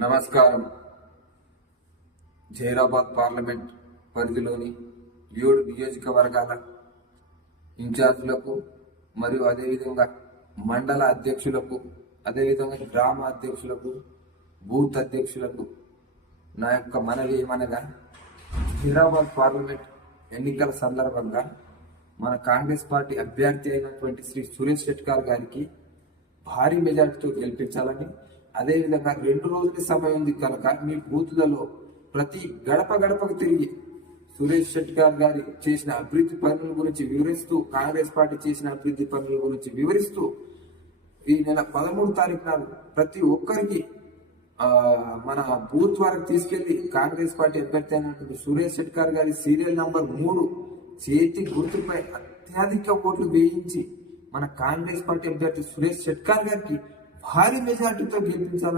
నమస్కారం. జైరాబాద్ పార్లమెంట్ పరిధిలోని 7 నియోజకవర్గాల ఇన్ఛార్జీలకు మరియు అదేవిధంగా మండల అధ్యక్షులకు, అదేవిధంగా గ్రామ అధ్యక్షులకు, బూత్ అధ్యక్షులకు నా యొక్క మనవి ఏమనగా, జైరాబాద్ పార్లమెంట్ ఎన్నికల సందర్భంగా మన కాంగ్రెస్ పార్టీ అభ్యర్థి అయినటువంటి శ్రీ సురేష్ షెట్కార్ గారికి భారీ మెజార్టీతో గెలిపించాలని, అదేవిధంగా 2 రోజుల సమయం ఉంది కనుక మీ బూతులలో ప్రతి గడప గడపకు తిరిగి సురేష్ షెట్కార్ గారి చేసిన అభివృద్ధి పనుల గురించి వివరిస్తూ, కాంగ్రెస్ పార్టీ చేసిన అభివృద్ధి పనుల గురించి వివరిస్తూ ఈ నెల 13 తారీఖు నాడు ప్రతి ఒక్కరికి మన బూత్ వరకు తీసుకెళ్లి కాంగ్రెస్ పార్టీ అభ్యర్థి అయినటువంటి సురేష్ షెట్కార్ గారి సీరియల్ నంబర్ 3 చేతి గుర్తుపై అత్యధిక ఓట్లు వేయించి మన కాంగ్రెస్ పార్టీ అభ్యర్థి సురేష్ షెట్కార్ గారికి భారీ మెజార్టీతో గెలిపించాలని